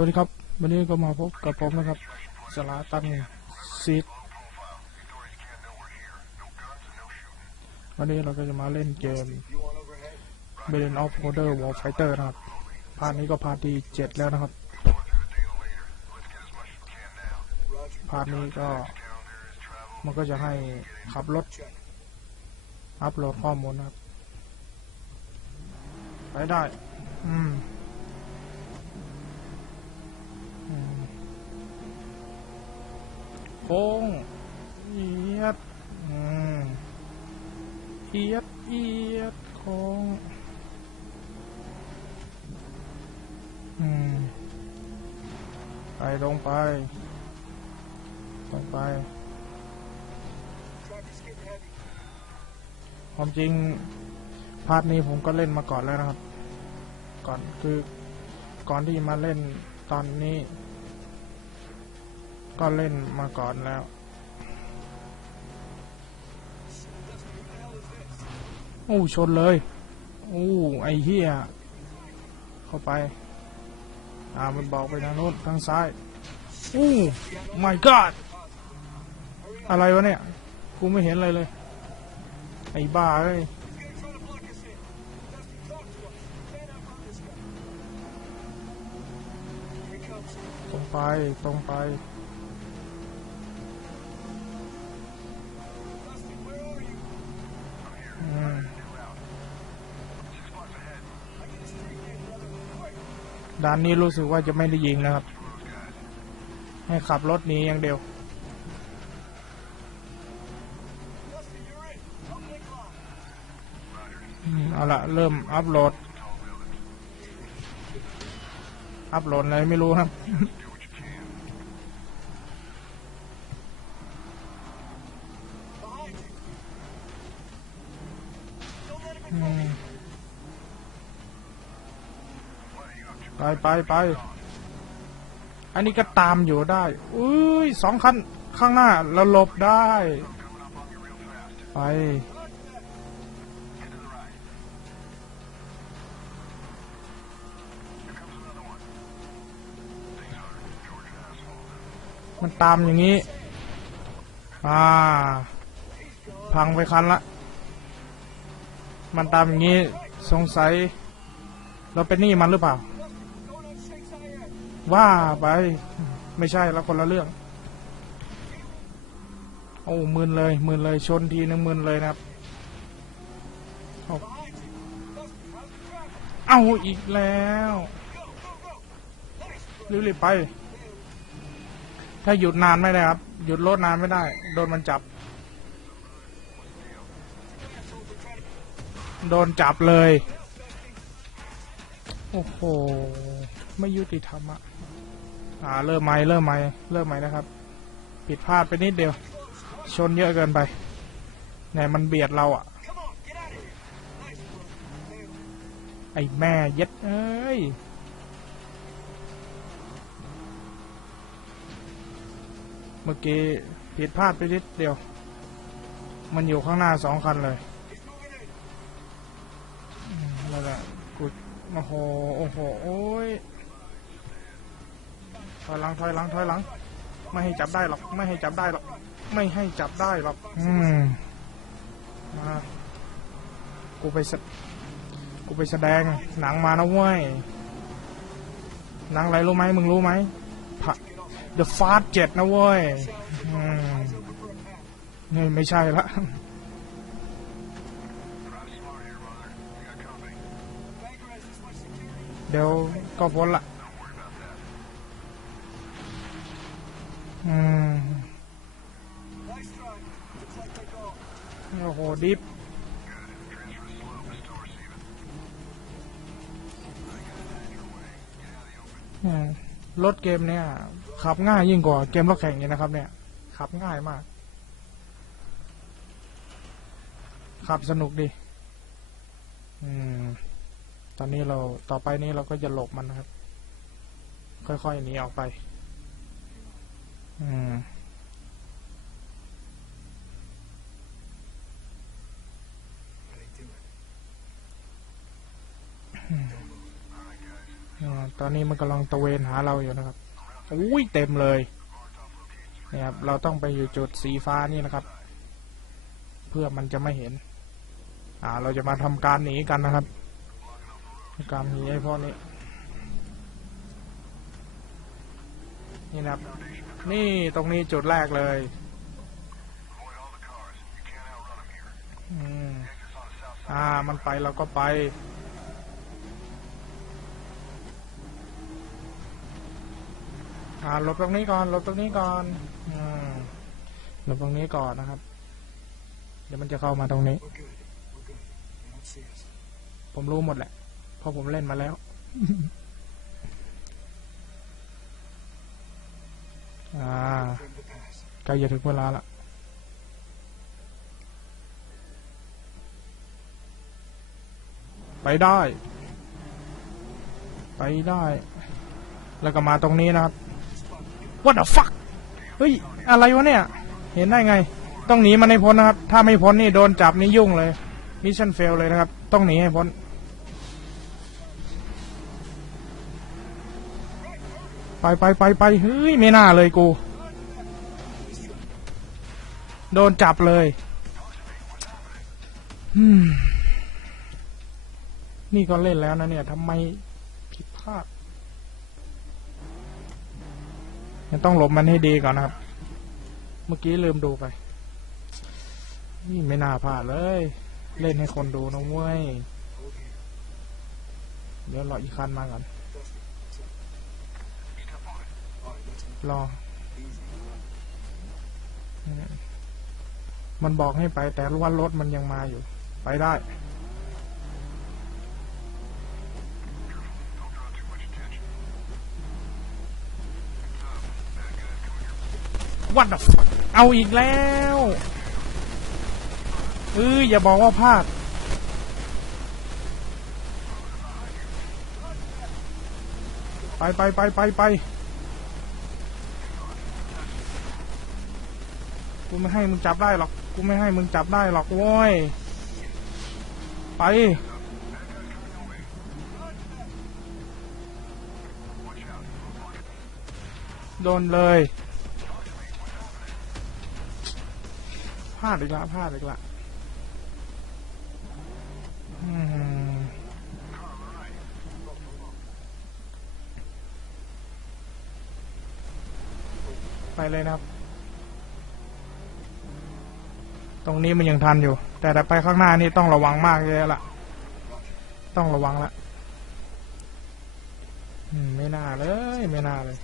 วัสดีครับ วันนี้ก็มาพบกับผมนะครับสลาตันซีดวันนี้เราก็จะมาเล่นเกม b a l l of Modern Warfighter นะครับพาร์ทนี้ก็พาร์ทที่เจ็ดแล้วนะครับพาร์ทนี้ก็ มันก็จะให้ขับรถ อัพโหลดข้อมูลนะครับ ไปได้ อืม โค้งเอียดอืมเอียดเอียดโค้งอืมไปลงไปลงไปความจริงพาร์ทนี้ผมก็เล่นมาก่อนแล้วนะครับ ก่อนคือก่อนที่มาเล่นตอนนี้ ก็เล่นมาก่อนแล้ว โอ้ชนเลย โอ้ไอ้เหี้ย เข้าไป อ่ามันบอกไปทางโน้นทางซ้าย โอ้ my god อะไรวะเนี่ย กูไม่เห็นอะไรเลย ไอ้บ้าเอ้ยตรงไป ตรงไป ด้านนี้รู้สึกว่าจะไม่ได้ยิงนะครับ ให้ขับรถหนี้อย่างเดียวอืมเอาละเริ่มอัพโหลด อัพโหลดอะไรไม่รู้ครับอืม ไปไปไป อันนี้ก็ตามอยู่ได้ อุ้ยสองคันข้างหน้าเราหลบได้ ไป มันตามอย่างนี้ อ่า พังไปคันละ มันตามอย่างนี้ สงสัย เราเป็นหนี้มันหรือเปล่า ว่าไปไม่ใช่แล้วคนละเรื่อง โอ้หมืนเลยหมืนเลยชนทีนึงหมืนเลยนะครับเอาเอาอีกแล้วรีบๆไป ถ้าหยุดนานไม่ได้ครับ หยุดรถนานไม่ได้ โดนมันจับ โดนจับเลย โอ้โห ไม่ยุติธรรมอะอ่าเริ่มใหม่เริ่มใหม่เริ่มใหม่นะครับ ผิดพลาดไปนิดเดียว ชนเยอะเกินไปเนี่ยมันเบียดเราอะ ไอ้แม่เย็ดเอ้ยเมื่อกี้ผิดพลาดไปนิดเดียว มันอยู่ข้างหน้าสองคันเลยนั่นแหละกูโอ้โหโอ้โหโอ้ ถอยหลังถอยหลังถอยหลัง ไม่ให้จับได้หรอก ไม่ให้จับได้หรอก ไม่ให้จับได้หรอกอืมมากูไปแสกูไปแสดงหนังมานะเว้ยหนังอะไรรู้ไหมมึงรู้ไหมพะ The Fast 7นะเว้ยอืมนี่ไม่ใช่ละเดี๋ยวก็พ้นละ อืมโอ้โห ดิฟรถเกมเนี่ย ขับง่ายยิ่งกว่าเกมรถแข่งอีกนะครับ เนี่ย ขับง่ายมาก ขับสนุกดีอืมตอนนี้เราต่อไปนี้เราก็จะหลบมันนะครับ ค่อยๆหนีออกไป ตอนนี้มันกำลังตะเวนหาเราอยู่นะครับอุ้ยเต็มเลยนี่ยครับเราต้องไปอยู่จุดสีฟ้านี่นะครับ เพื่อมันจะไม่เห็น อ่า เราจะมาทำการหนีกันนะครับ การหนีไอ้พวกนี้ นี่นะครับ นี่ตรงนี้จุดแรกเลยอืมอ่า มันไปเราก็ไป อ่าหลบตรงนี้ก่อนหลบตรงนี้ก่อนอืมหลบตรงนี้ก่อนนะครับ เดี๋ยวมันจะเข้ามาตรงนี้ ผมรู้หมดแหละ เพราะผมเล่นมาแล้ว อ่าใกล้จะถึงเวลาละไปได้ ไปได้ แล้วก็มาตรงนี้นะครับ What the fuck เฮ้ย อะไรวะเนี่ย เห็นได้ไง ต้องหนีมันให้พ้นนะครับ ถ้าไม่พ้นนี่โดนจับนี่ยุ่งเลย มิชชั่นเฟลเลยนะครับ ต้องหนีให้พ้น ไปไปไปไปเฮ้ยไม่น่าเลยกู โดนจับเลยนี่ก็เล่นแล้วนะเนี่ยทำไมผิดพลาดยังต้องหลบมันให้ดีก่อนนะครับ เมื่อกี้ลืมดูไป นี่ไม่น่าพลาดเลย เล่นให้คนดูนะเว้ย เดี๋ยวรออีกคันมาก่อน รอ มันบอกให้ไป แต่ว่ารถมันยังมาอยู่ ไปได้ What the fuck เอาอีกแล้วเอออย่าบอกว่าพลาด ไปไปไปไปไป กูไม่ให้มึงจับได้หรอก กูไม่ให้มึงจับได้หรอกโว้ย ไป โดนเลยพลาดอีกละพลาดอีกละไปเลยนะครับ ตรงนี้มันยังทันอยู่แต่แต่ไปข้างหน้านี่ต้องระวังมากเลยละต้องระวังละไม่น่าเลย ไม่น่าเลย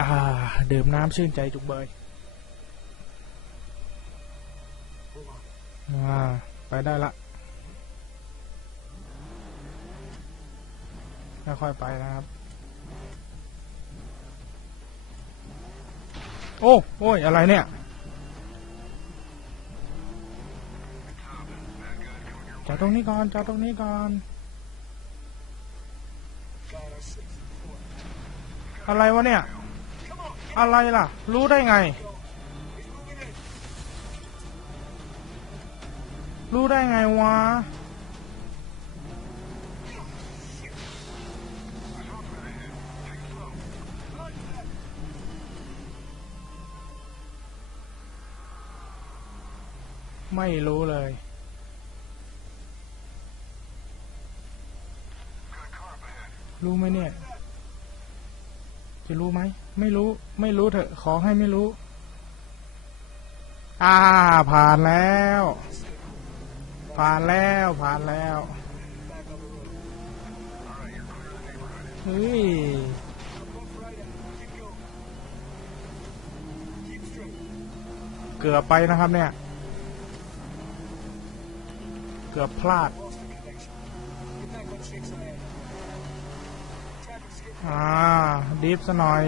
อ่า ดื่มน้ำชื่นใจจุกเบยอ่า ไปได้ละค่อยๆไปนะครับ โอ้โอ้ยอะไรเนี่ย จอดตรงนี้ก่อน จอดตรงนี้ก่อน อะไรวะเนี่ย อะไรล่ะ รู้ได้ไง รู้ได้ไงวะ ไม่รู้เลย รู้ไหมเนี่ย จะรู้ไหม ไม่รู้ ไม่รู้เถอะ ขอให้ไม่รู้ อ่า ผ่านแล้ว ผ่านแล้ว ผ่านแล้วเฮ้ยเกือบไปนะครับเนี่ย เกือบพลาดอ่าดิฟซะหน่อย